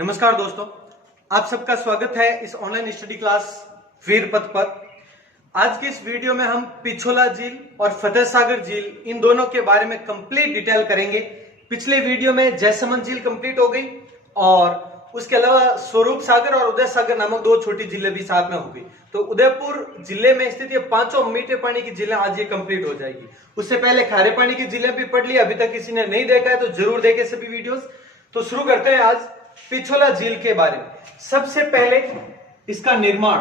नमस्कार दोस्तों, आप सबका स्वागत है इस ऑनलाइन स्टडी क्लास वीरपथ पर। आज की इस वीडियो में हम पिछोला झील और फतेह सागर झील इन दोनों के बारे में कंप्लीट डिटेल करेंगे। पिछले वीडियो में जयसमंद झील कंप्लीट हो गई और उसके अलावा स्वरूप सागर और उदय सागर नामक दो छोटी झीलें भी साथ में हो गई। तो उदयपुर जिले में स्थित ये पांचों मीठे पानी की झीलें आज ये कंप्लीट हो जाएगी। उससे पहले खारे पानी की झीलें भी पढ़ ली, अभी तक किसी ने नहीं देखा है तो जरूर देखे सभी वीडियोस। तो शुरू करते हैं आज पिछोला झील के बारे में। सबसे पहले इसका निर्माण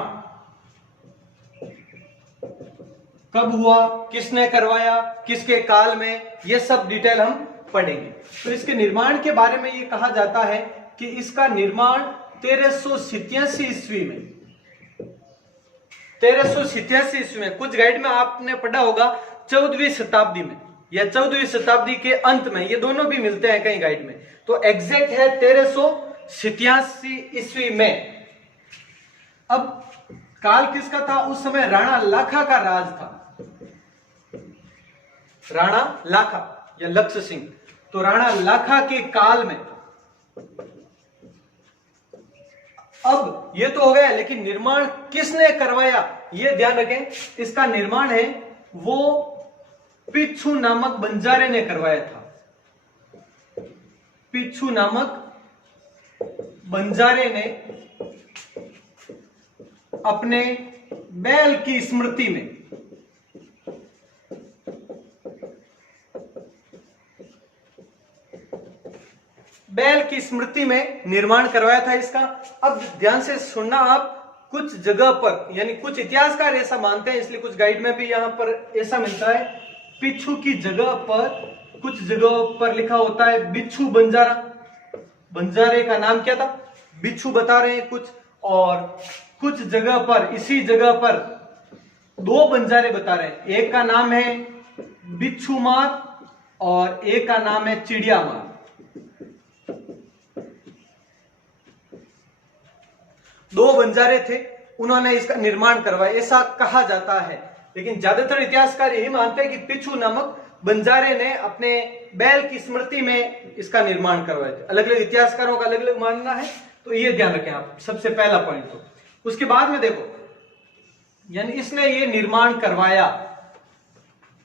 कब हुआ, किसने करवाया, किसके काल में, यह सब डिटेल हम पढ़ेंगे। तो इसके निर्माण के बारे में यह कहा जाता है कि इसका निर्माण 1387 ईस्वी में 1387 ईस्वी में, कुछ गाइड में आपने पढ़ा होगा 14वीं शताब्दी में या 14वीं शताब्दी के अंत में, ये दोनों भी मिलते हैं कई गाइड में। तो एग्जैक्ट है 1387 ईस्वी में। अब काल किसका था? उस समय राणा लाखा का राज था। राणा लाखा या लक्ष्य सिंह। तो राणा लाखा के काल में, अब ये तो हो गया, लेकिन निर्माण किसने करवाया ये ध्यान रखें। इसका निर्माण है वो पिच्छू नामक बंजारे ने करवाया था। पिच्छू नामक बंजारे ने अपने बैल की स्मृति में निर्माण करवाया था इसका। अब ध्यान से सुनना आप, कुछ जगह पर यानी कुछ इतिहासकार ऐसा मानते हैं, इसलिए कुछ गाइड में भी यहां पर ऐसा मिलता है, पिच्छू की जगह पर कुछ जगह पर लिखा होता है बिच्छू बंजारा। बंजारे का नाम क्या था? बिच्छू बता रहे हैं कुछ, और कुछ जगह पर, इसी जगह पर दो बंजारे बता रहे हैं। एक का नाम है बिच्छू मार और एक का नाम है चिड़िया मार। दो बंजारे थे, उन्होंने इसका निर्माण करवाया, ऐसा कहा जाता है। लेकिन ज्यादातर इतिहासकार यही मानते हैं कि पिच्छू नामक बंजारे ने अपने बैल की स्मृति में इसका निर्माण करवाया था। अलग अलग इतिहासकारों का अलग अलग मानना है, तो ये ध्यान रखें आप, सबसे पहला पॉइंट। तो उसके बाद में देखो, यानी इसने ये निर्माण करवाया,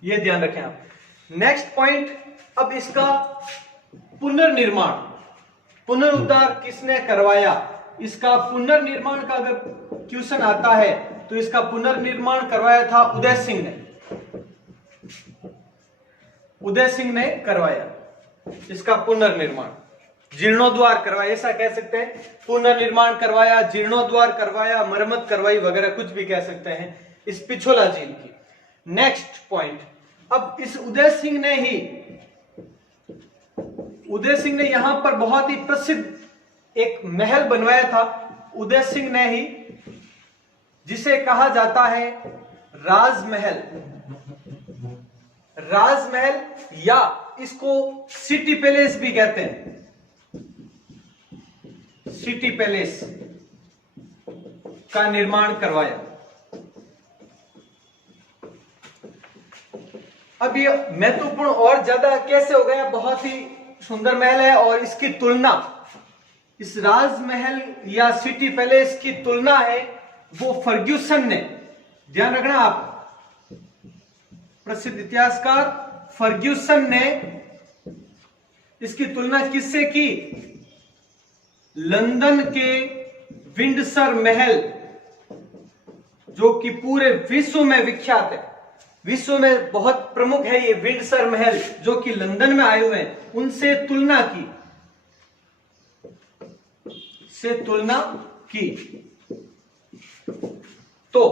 ये ध्यान रखें आप। नेक्स्ट पॉइंट, अब इसका पुनर्निर्माण, पुनरुद्धार किसने करवाया? इसका पुनर्निर्माण का अगर क्वेश्चन आता है तो इसका पुनर्निर्माण करवाया था उदय सिंह ने। उदय सिंह ने करवाया इसका पुनर्निर्माण, जीर्णोद्वार करवाया, ऐसा कह सकते हैं। पुनर्निर्माण करवाया, जीर्णोद्वार करवाया, मरम्मत करवाई वगैरह कुछ भी कह सकते हैं इस पिछोला झील की। नेक्स्ट पॉइंट, अब इस उदय सिंह ने यहां पर बहुत ही प्रसिद्ध एक महल बनवाया था। उदय सिंह ने ही, जिसे कहा जाता है राजमहल। राजमहल या इसको सिटी पैलेस भी कहते हैं, सिटी पैलेस का निर्माण करवाया। अब ये महत्वपूर्ण और ज्यादा कैसे हो गया? बहुत ही सुंदर महल है और इसकी तुलना, इस राजमहल या सिटी पैलेस की तुलना है वो फर्ग्यूसन ने, ध्यान रखना आप, प्रसिद्ध इतिहासकार फर्ग्यूसन ने इसकी तुलना किससे की? लंदन के विंडसर महल, जो कि पूरे विश्व में विख्यात है, विश्व में बहुत प्रमुख है ये विंडसर महल, जो कि लंदन में आए हुए हैं, उनसे तुलना की, तो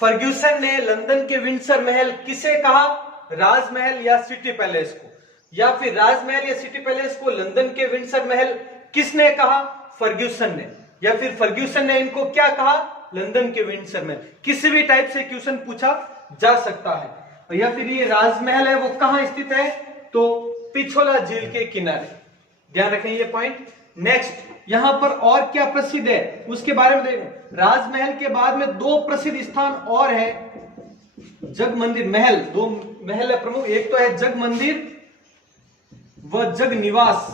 फर्ग्यूसन ने लंदन के विंडसर महल किसे कहा? राजमहल या सिटी पैलेस को। या फिर राजमहल या सिटी पैलेस को लंदन के विंडसर महल किसने कहा? फर्ग्यूसन ने। या फिर फर्ग्यूसन ने इनको क्या कहा? लंदन के विंडसर महल। किसी भी टाइप से क्वेश्चन पूछा जा सकता है। या फिर ये राजमहल है वो कहां स्थित है? तो पिछोला झील के किनारे, ध्यान रखें ये पॉइंट। नेक्स्ट, यहां पर और क्या प्रसिद्ध है उसके बारे में देखें। राजमहल के बाद में दो प्रसिद्ध स्थान और है, जग मंदिर महल, दो महल है प्रमुख, एक तो है जग मंदिर व जग निवास,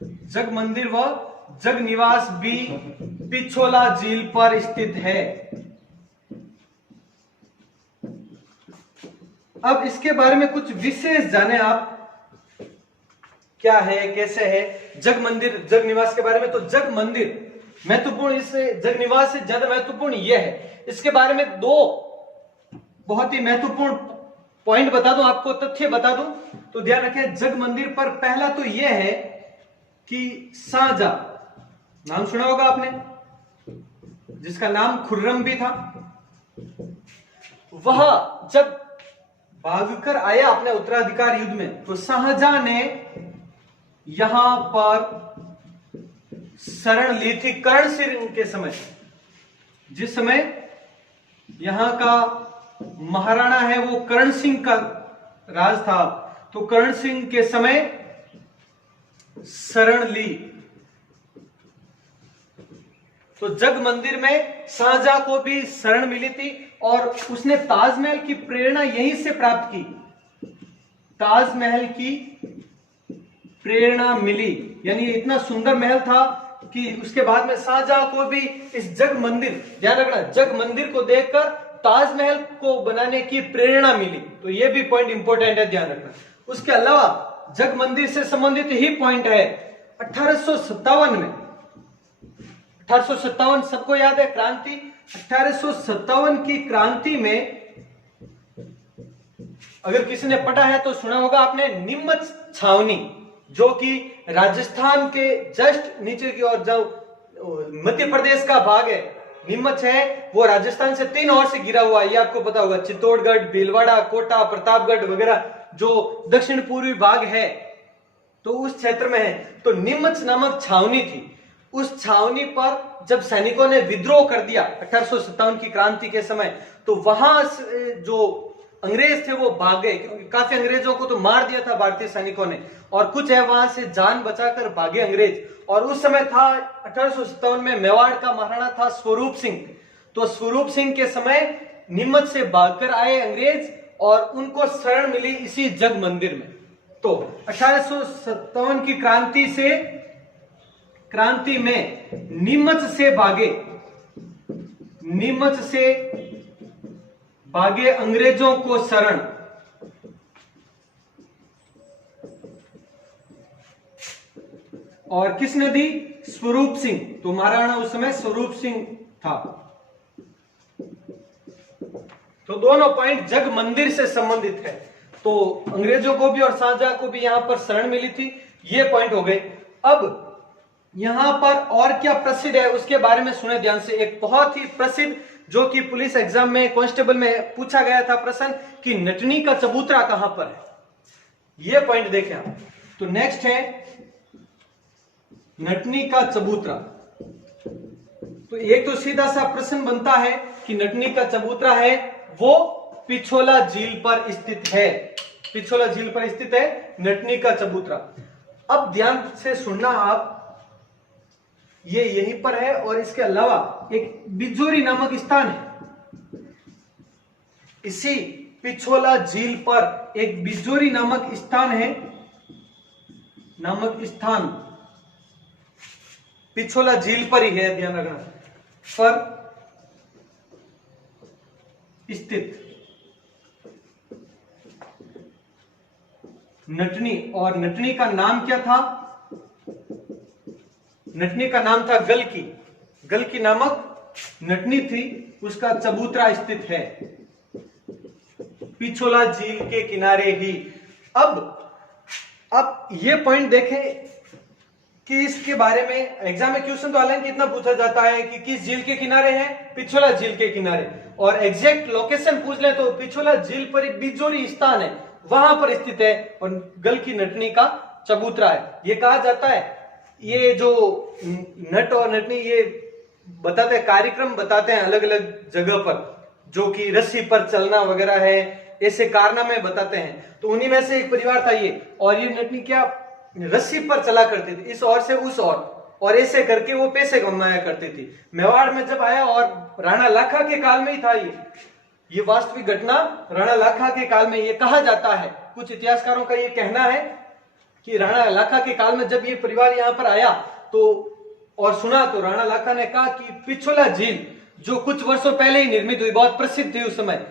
जग मंदिर व जगनिवास भी पिछोला झील पर स्थित है। अब इसके बारे में कुछ विशेष जाने आप, क्या है कैसे है जग मंदिर जगनिवास के बारे में। तो जग मंदिर महत्वपूर्ण, इससे जगनिवास से ज्यादा महत्वपूर्ण यह है, इसके बारे में दो बहुत ही महत्वपूर्ण पॉइंट बता दूं आपको, तथ्य बता दूं तो ध्यान रखें। जग मंदिर पर पहला तो यह है कि शाहजहां, नाम सुना होगा आपने, जिसका नाम खुर्रम भी था, वह जब भागकर आया अपने उत्तराधिकार युद्ध में, तो शाहजहां ने यहां पर शरण ली थी कर्ण सिंह के समय। जिस समय यहां का महाराणा है वो कर्ण सिंह का राज था, तो कर्ण सिंह के समय शरण ली। तो जग मंदिर में शाहजहां को भी शरण मिली थी और उसने ताजमहल की प्रेरणा यहीं से प्राप्त की। ताजमहल की प्रेरणा मिली, यानी इतना सुंदर महल था कि उसके बाद में शाहजहां को भी इस जग मंदिर, ध्यान रखना, जग मंदिर को देखकर ताजमहल को बनाने की प्रेरणा मिली। तो यह भी पॉइंट इंपॉर्टेंट है, ध्यान रखना। उसके अलावा जग मंदिर से संबंधित ही पॉइंट है 1857 में, 1857 सबको याद है क्रांति, 1857 की क्रांति में अगर किसी ने पढ़ा है तो सुना होगा आपने, नीमच छावनी, जो कि राजस्थान के जस्ट नीचे की ओर, जो मध्य प्रदेश का भाग है, नीमच है, वो राजस्थान से 3 ओर से घिरा हुआ है, ये आपको पता होगा। चित्तौड़गढ़, भीलवाड़ा, कोटा, प्रतापगढ़ वगैरह जो दक्षिण पूर्वी भाग है, तो उस क्षेत्र में है। तो नीमच नामक छावनी थी। उस छावनी पर जब सैनिकों ने विद्रोह कर दिया 1857 की क्रांति के समय, तो वहां जो अंग्रेज थे वो भाग गए, क्योंकि काफी अंग्रेजों को तो मार दिया था भारतीय सैनिकों ने, और कुछ है वहां से जान बचाकर भागे अंग्रेज। और उस समय था 1857 में मेवाड़ का महाराणा था स्वरूप सिंह। तो स्वरूप सिंह के समय नीमच से भागकर आए अंग्रेज और उनको शरण मिली इसी जग मंदिर में। तो 1857 की क्रांति में नीमच से भागे अंग्रेजों को शरण, और किसने दी? स्वरूप सिंह। तो महाराणा उस समय स्वरूप सिंह था। तो दोनों पॉइंट जग मंदिर से संबंधित है। तो अंग्रेजों को भी और शाहजहां को भी यहां पर शरण मिली थी, ये पॉइंट हो गए। अब यहां पर और क्या प्रसिद्ध है उसके बारे में सुने ध्यान से। एक बहुत ही प्रसिद्ध, जो कि पुलिस एग्जाम में, कांस्टेबल में पूछा गया था प्रश्न, कि नटनी का चबूतरा कहां पर है, ये पॉइंट देखें आप। तो नेक्स्ट है नटनी का चबूतरा। तो एक तो सीधा सा प्रश्न बनता है कि नटनी का चबूतरा है वो पिछोला झील पर स्थित है। पिछोला झील पर स्थित है नटनी का चबूतरा। अब ध्यान से सुनना आप, ये यहीं पर है, और इसके अलावा एक बिजोरी नामक स्थान है। इसी पिछोला झील पर एक बिजोरी नामक स्थान पिछोला झील पर ही है, ध्यान रखना, पर स्थित नटनी। और नटनी का नाम क्या था? नटनी का नाम था गलकी। गलकी नामक नटनी थी, उसका चबूतरा स्थित है पिछोला झील के किनारे ही। अब ये पॉइंट देखें कि इसके बारे में एग्जाम में क्वेश्चन तो हालांकि इतना पूछा जाता है कि किस झील के किनारे है, पिछोला झील के किनारे, और एग्जैक्ट लोकेशन पूछ ले तो पिछोला झील पर एक बिजोरी स्थान है, वहां पर स्थित है, और गलकी नटनी का चबूतरा है। ये कहा जाता है, ये जो नट और नटनी ये बताते हैं, कार्यक्रम बताते हैं अलग अलग जगह पर, जो कि रस्सी पर चलना वगैरह है, ऐसे कारनामे बताते हैं। तो उन्हीं में से एक परिवार था ये, और ये नटनी क्या रस्सी पर चला करती थी, इस ओर से उस ओर, और ऐसे करके वो पैसे कमाया करती थी। मेवाड़ में जब आया, और राणा लाखा के काल में ही था ये वास्तविक घटना राणा लाखा के काल में। ये कहा जाता है, कुछ इतिहासकारों का ये कहना है कि राणा लाखा के काल में जब ये परिवार यहाँ पर आया, तो और सुना तो राणा लाखा ने कहा कि पिछोला झील जो कुछ वर्षों पहले ही निर्मित हुई, बहुत प्रसिद्ध थी उस समय,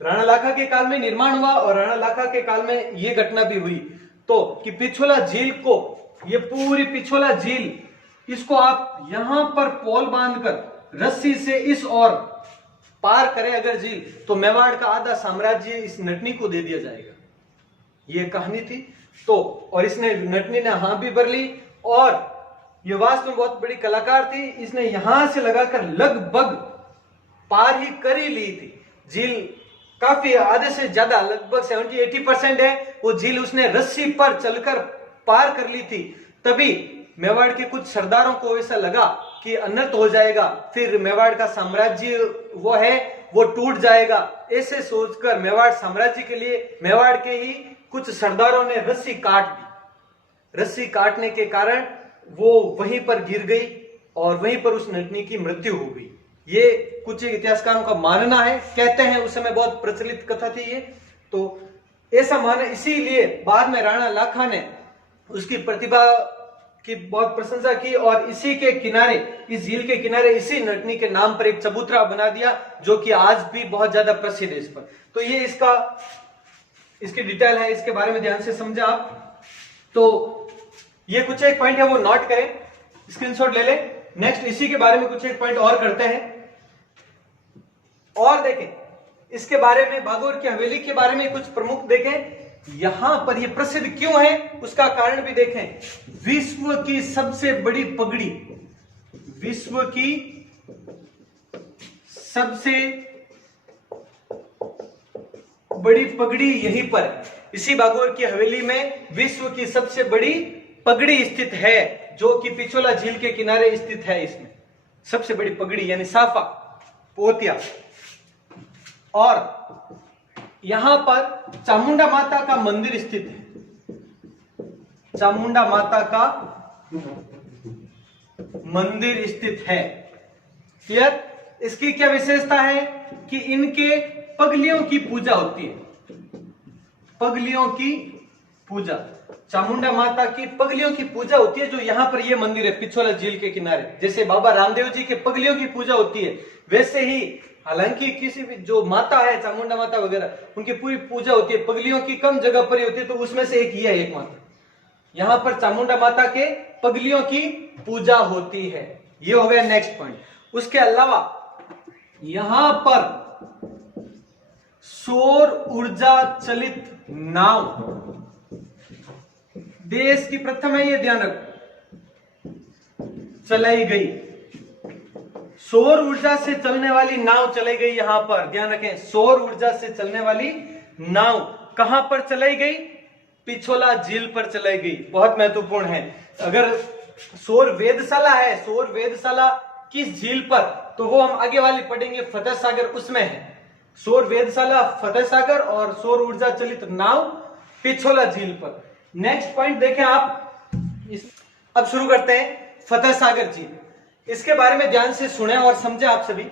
राणा लाखा के काल में निर्माण हुआ और राणा लाखा के काल में यह घटना भी हुई, तो कि पिछोला झील को, ये पूरी पिछोला झील, इसको आप यहां पर पोल बांधकर रस्सी से इस ओर पार करें अगर झील, तो मेवाड़ का आधा साम्राज्य इस नटनी को दे दिया जाएगा। ये कहानी थी। तो और इसने, नटनी ने हां भी भर ली और ये वास्तव में बहुत बड़ी कलाकार थी, इसने यहां से लगाकर लगभग पार ही कर ही ली थी झील। काफी आधे से ज्यादा, लगभग 70-80% है वो झील उसने रस्सी पर चलकर पार कर ली थी। तभी मेवाड़ के कुछ सरदारों को ऐसा लगा कि अनर्थ हो जाएगा, फिर मेवाड़ का साम्राज्य वो है वो टूट जाएगा। ऐसे सोचकर मेवाड़ साम्राज्य के लिए मेवाड़ के ही कुछ सरदारों ने रस्सी काट दी। रस्सी काटने के कारण वो वहीं पर गिर गई और वहीं पर उस नटनी की मृत्यु हो गई। ये कुछ इतिहासकारों का मानना है, कहते हैं उस समय बहुत प्रचलित कथा थी ये। तो ऐसा माना, इसीलिए बाद में राणा लाखा ने उसकी प्रतिभा की बहुत प्रशंसा की और इसी के किनारे, इस झील के किनारे इसी नटनी के नाम पर एक चबूतरा बना दिया, जो कि आज भी बहुत ज्यादा प्रसिद्ध है इस पर। तो ये इसकी डिटेल है, इसके बारे में ध्यान से समझा आप। तो ये कुछ एक पॉइंट है वो नोट करें, स्क्रीनशॉट ले लें। नेक्स्ट इसी के बारे में कुछ एक पॉइंट और करते हैं और देखें इसके बारे में, भागौर की हवेली के बारे में कुछ प्रमुख देखें। यहां पर ये प्रसिद्ध क्यों है उसका कारण भी देखें। विश्व की सबसे बड़ी पगड़ी, विश्व की सबसे बड़ी पगड़ी यहीं पर, इसी भागौर की हवेली में विश्व की सबसे बड़ी पगड़ी स्थित है, जो कि पिछोला झील के किनारे स्थित है। इसमें सबसे बड़ी पगड़ी यानी साफा पोतिया। और यहां पर चामुंडा माता का मंदिर स्थित है, चामुंडा माता का मंदिर स्थित है। क्लियर? इसकी क्या विशेषता है कि इनके पगलियों की पूजा होती है, पगलियों की पूजा, चामुंडा माता की पगलियों की पूजा होती है, जो यहां पर ये मंदिर है पिछोला झील के किनारे। जैसे बाबा रामदेव जी के पगलियों की पूजा होती है, वैसे ही हालांकि किसी भी जो माता है, चामुंडा माता वगैरह, उनकी पूरी पूजा होती है, पगलियों की कम जगह पर ही होती है, तो उसमें से एक ये है एकमात्र। यहां पर चामुंडा माता के पगलियों की पूजा होती है। ये हो गया नेक्स्ट पॉइंट। उसके अलावा यहां पर सौर ऊर्जा चलित नाव देश की प्रथम है, ये ध्यान रखो, चलाई गई। सौर ऊर्जा से चलने वाली नाव चलाई गई यहां पर, ध्यान रखें, सौर ऊर्जा से चलने वाली नाव कहां पर चलाई गई? पिछोला झील पर चलाई गई। बहुत महत्वपूर्ण है। अगर सौर वेधशाला है, सौर वेधशाला किस झील पर, तो वो हम आगे वाली पढ़ेंगे, फतेह सागर उसमें है। सौर वेधशाला फतेह सागर और सौर ऊर्जा चलित नाव पिछोला झील पर। नेक्स्ट पॉइंट देखें आप, अब शुरू करते हैं फतेह सागर झील। इसके बारे में ध्यान से सुने और समझे आप सभी।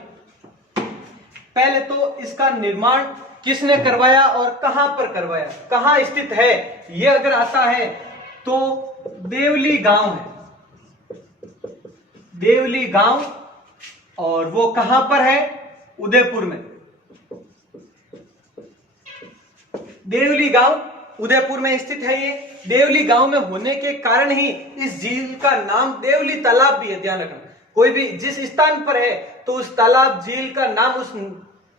पहले तो इसका निर्माण किसने करवाया और कहां पर करवाया, कहां स्थित है, यह अगर आता है तो देवली गांव है, देवली गांव, और वो कहां पर है? उदयपुर में। देवली गांव उदयपुर में स्थित है। ये देवली गांव में होने के कारण ही इस झील का नाम देवली तालाब भी है। ध्यान रखना, कोई भी जिस स्थान पर है तो उस तालाब झील का नाम उस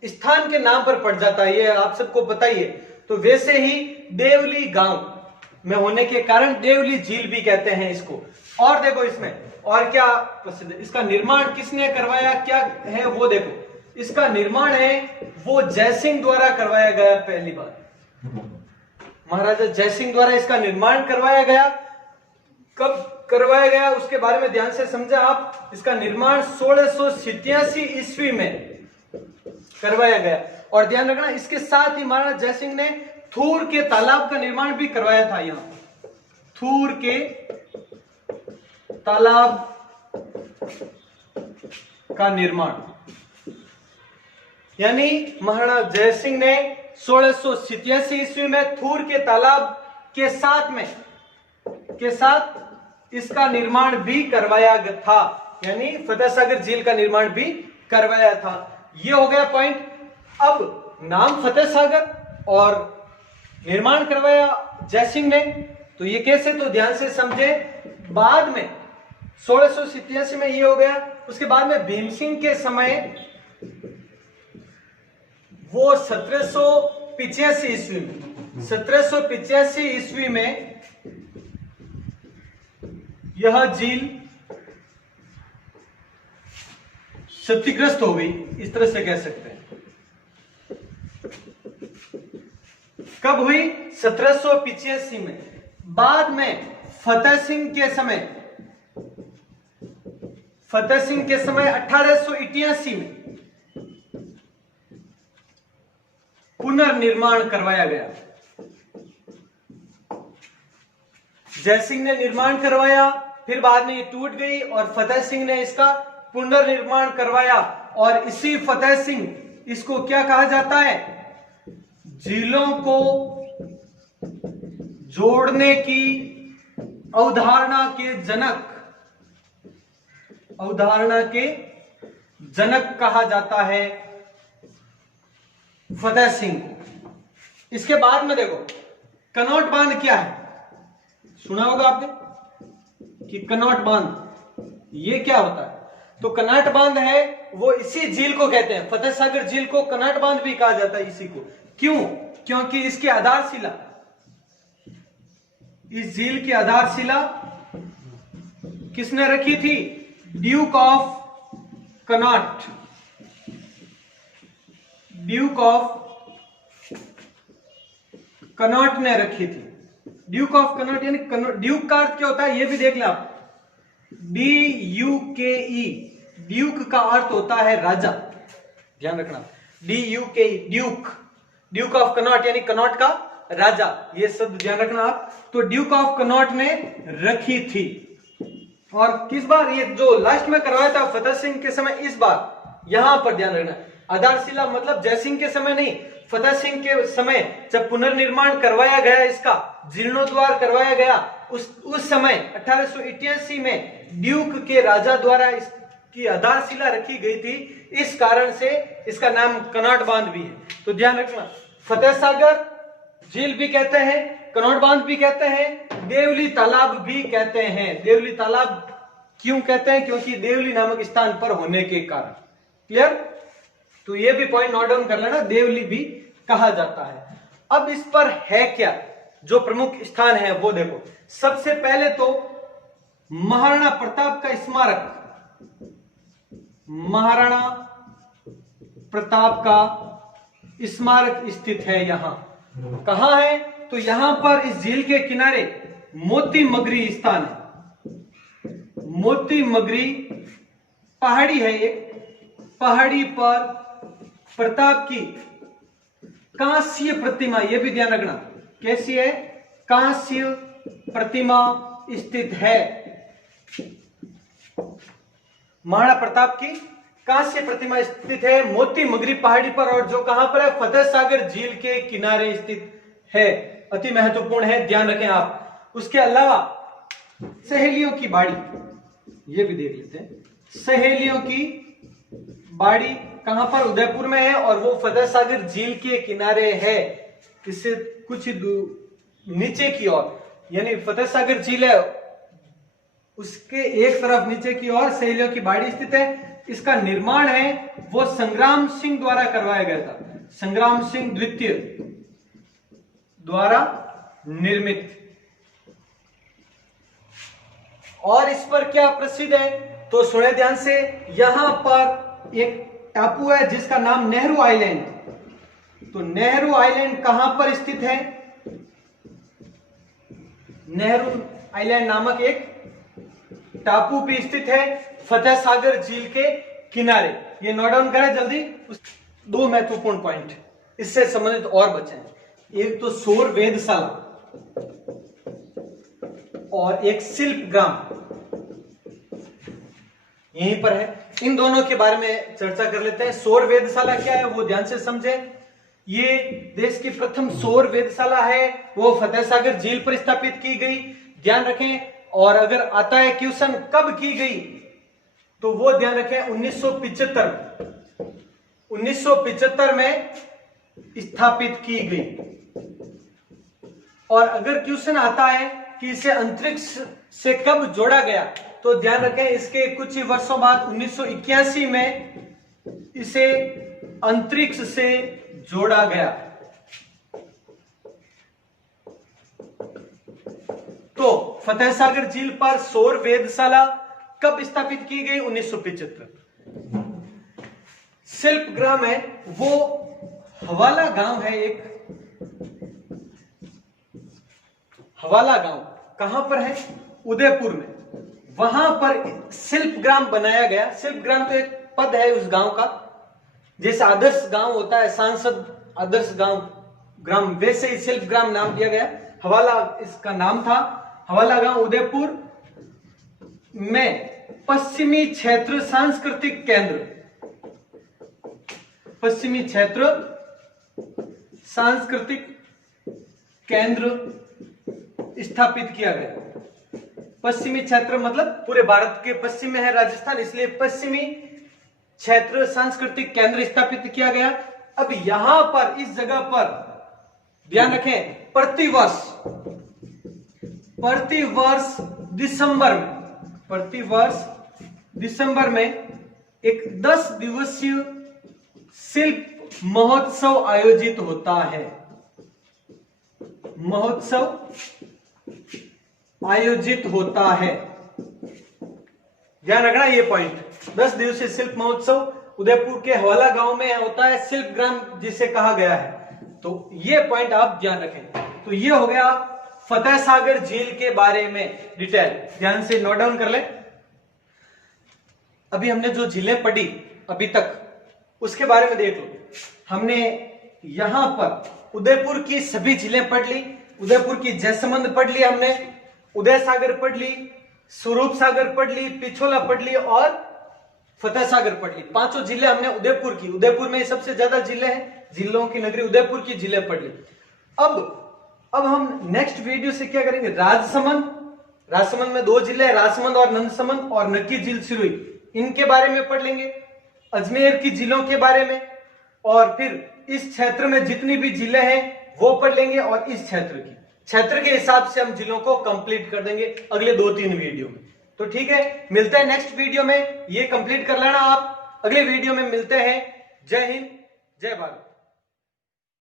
स्थान के नाम पर पड़ जाता है, ये आप सबको पता ही है। तो वैसे ही देवली गांव में होने के कारण देवली झील भी कहते हैं इसको। और देखो इसमें और क्या प्रसिद्ध, इसका निर्माण किसने करवाया, क्या है वो देखो। इसका निर्माण है वो जयसिंह द्वारा करवाया गया। पहली बार महाराजा जयसिंह द्वारा इसका निर्माण करवाया गया। कब करवाया गया उसके बारे में ध्यान से समझा आप। इसका निर्माण 1687 ईस्वी में करवाया गया। और ध्यान रखना, इसके साथ ही महाराजा जयसिंह ने थूर के तालाब का निर्माण भी करवाया था। यहां थूर के तालाब का निर्माण, यानी महाराणा जयसिंह ने 1687 ईस्वी में थूर के तालाब के साथ इसका निर्माण भी करवाया था, यानी फतेह सागर झील का निर्माण भी करवाया था। ये हो गया पॉइंट। अब नाम फतेह सागर और निर्माण करवाया जयसिंह ने, तो ये कैसे, तो ध्यान से समझे। बाद में 1687 में ये हो गया। उसके बाद में भीम सिंह के समय वो 1785 ईस्वी में यह झील क्षतिग्रस्त हो गई, इस तरह से कह सकते हैं। कब हुई? 1785 में। बाद में फतेह सिंह के समय 1888 में पुनर्निर्माण करवाया गया। जयसिंह ने निर्माण करवाया, फिर बाद में ये टूट गई और फतेह सिंह ने इसका पुनर्निर्माण करवाया। और इसी फतेह सिंह, इसको क्या कहा जाता है? झीलों को जोड़ने की अवधारणा के जनक कहा जाता है फतेह सिंह को। इसके बाद में देखो कनॉट बांध क्या है, सुना होगा आपने कि कनॉट बांध ये क्या होता है। तो कनॉट बांध है वो इसी झील को कहते हैं, फतेह सागर झील को कनॉट बांध भी कहा जाता है इसी को। क्यों? क्योंकि इसकी आधारशिला, इस झील की आधारशिला किसने रखी थी? Duke of Connaught. Duke of Connaught ने रखी थी। ड्यूक ऑफ कनॉट यानी ड्यूक का अर्थ क्या होता है ये भी देख ले आप। DUKE, ड्यूक का अर्थ होता है राजा, ध्यान रखना। DUKE, Duke, Duke of Connaught यानी कनॉट का राजा, ये शब्द ध्यान रखना आप। तो ड्यूक ऑफ कनॉट ने रखी थी। और किस बार? ये जो लास्ट में करवाया था फतेह सिंह के समय, इस बार यहां पर ध्यान रखना। आधारशिला मतलब जयसिंह के समय नहीं, फतेह सिंह के समय जब पुनर्निर्माण करवाया गया, इसका जीर्णोद्वार करवाया गया, उस समय 1888 में ड्यूक के राजा द्वारा इसकी आधारशिला रखी गई थी। इस कारण से इसका नाम कनॉट बांध भी है। तो ध्यान रखना, फतेह सागर झील भी कहते हैं, कनॉट बांध भी कहते हैं, देवली तालाब भी कहते हैं। देवली तालाब क्यों कहते हैं? क्योंकि देवली नामक स्थान पर होने के कारण। क्लियर? तो ये भी पॉइंट नोट डाउन कर लेना, देवली भी कहा जाता है। अब इस पर है क्या, जो प्रमुख स्थान है वो देखो। सबसे पहले तो महाराणा प्रताप का स्मारक, महाराणा प्रताप का स्मारक स्थित है यहां। कहां है? तो यहां पर इस झील के किनारे मोती मगरी स्थान है। मोती मगरी पहाड़ी है, एक पहाड़ी पर प्रताप की कांस्य प्रतिमा, यह भी ध्यान रखना, कैसी है? कांस्य प्रतिमा स्थित है। महाराणा प्रताप की कांस्य प्रतिमा स्थित है मोती मगरी पहाड़ी पर, और जो कहां पर है? फतेह सागर झील के किनारे स्थित है। अति महत्वपूर्ण है, ध्यान रखें आप। उसके अलावा सहेलियों की बाड़ी, ये भी देख लेते हैं। सहेलियों की बाड़ी कहां पर? उदयपुर में है, और वो फतेह सागर झील के किनारे है, इससे कुछ नीचे की ओर, यानी फतेह सागर झील है उसके एक तरफ नीचे की ओर सहेलियों की बाड़ी स्थित है। इसका निर्माण है वो संग्राम सिंह द्वारा करवाया गया था, संग्राम सिंह द्वितीय द्वारा निर्मित। और इस पर क्या प्रसिद्ध है तो सुने ध्यान से। यहां पर एक टापू है जिसका नाम नेहरू आइलैंड। तो नेहरू आइलैंड कहां पर स्थित है? नेहरू आइलैंड नामक एक टापू भी स्थित है फतेह सागर झील के किनारे। ये नोट डाउन करें जल्दी। दो महत्वपूर्ण पॉइंट इससे संबंधित और बचे हैं, एक तो सौर वेधशाला और एक शिल्प ग्राम यहीं पर है। इन दोनों के बारे में चर्चा कर लेते हैं। सौर वेधशाला क्या है वो ध्यान से समझें। ये देश की प्रथम सौर वेधशाला है, वो फतेह सागर झील पर स्थापित की गई, ध्यान रखें। और अगर आता है क्वेश्चन कब की गई, तो वो ध्यान रखें 1975 में स्थापित की गई। और अगर क्वेश्चन आता है कि इसे अंतरिक्ष से कब जोड़ा गया, तो ध्यान रखें इसके कुछ ही वर्षों बाद 1981 में इसे अंतरिक्ष से जोड़ा गया। तो फतेह सागर झील पर सौर वेधशाला कब स्थापित की गई? 1975। शिल्प ग्राम है वो हवाला गांव है, एक हवाला गांव कहां पर है? उदयपुर में। वहां पर शिल्प ग्राम बनाया गया। शिल्प ग्राम तो एक पद है उस गांव का, जैसे आदर्श गांव होता है, सांसद आदर्श गांव ग्राम, वैसे ही शिल्प ग्राम नाम दिया गया। हवाला इसका नाम था। हवाला गांव उदयपुर में पश्चिमी क्षेत्र सांस्कृतिक केंद्र, पश्चिमी क्षेत्र सांस्कृतिक केंद्र स्थापित किया गया। पश्चिमी क्षेत्र मतलब पूरे भारत के पश्चिम में है राजस्थान, इसलिए पश्चिमी क्षेत्र सांस्कृतिक केंद्र स्थापित किया गया। अब यहां पर इस जगह पर ध्यान रखें, प्रतिवर्ष दिसंबर में एक 10 दिवसीय शिल्प महोत्सव आयोजित होता है। महोत्सव आयोजित होता है, ध्यान रखना ये पॉइंट। 10 दिवसीय शिल्प महोत्सव उदयपुर के हवाला गांव में होता है, शिल्प ग्राम जिसे कहा गया है। तो ये पॉइंट आप ध्यान रखें। तो ये हो गया फतेह सागर झील के बारे में डिटेल, ध्यान से नोट डाउन कर ले। अभी हमने जो झीलें पढ़ी अभी तक उसके बारे में देख लो। हमने यहां पर उदयपुर की सभी झीलें पढ़ ली। उदयपुर की जयसमंद पढ़ ली हमने, उदय सागर पढ़ ली, स्वरूप सागर पढ़ ली, पिछोला पढ़ ली और फतेह सागर पढ़ ली। पांचों जिले हमने उदयपुर की, उदयपुर में सबसे ज्यादा जिले हैं, जिलों की नगरी उदयपुर की जिले पढ़ ली। अब हम नेक्स्ट वीडियो से क्या करेंगे? राजसमंद में 2 जिले हैं, राजसमंद और नंदसमंद, और नक्की झील सिरोही, इनके बारे में पढ़ लेंगे। अजमेर की जिलों के बारे में, और फिर इस क्षेत्र में जितनी भी जिले हैं वो पढ़ लेंगे, और इस क्षेत्र के हिसाब से हम जिलों को कंप्लीट कर देंगे अगले 2-3 वीडियो में। तो ठीक है, मिलते हैं नेक्स्ट वीडियो में। ये कंप्लीट कर लेना आप, अगले वीडियो में मिलते हैं। जय हिंद, जय भारत।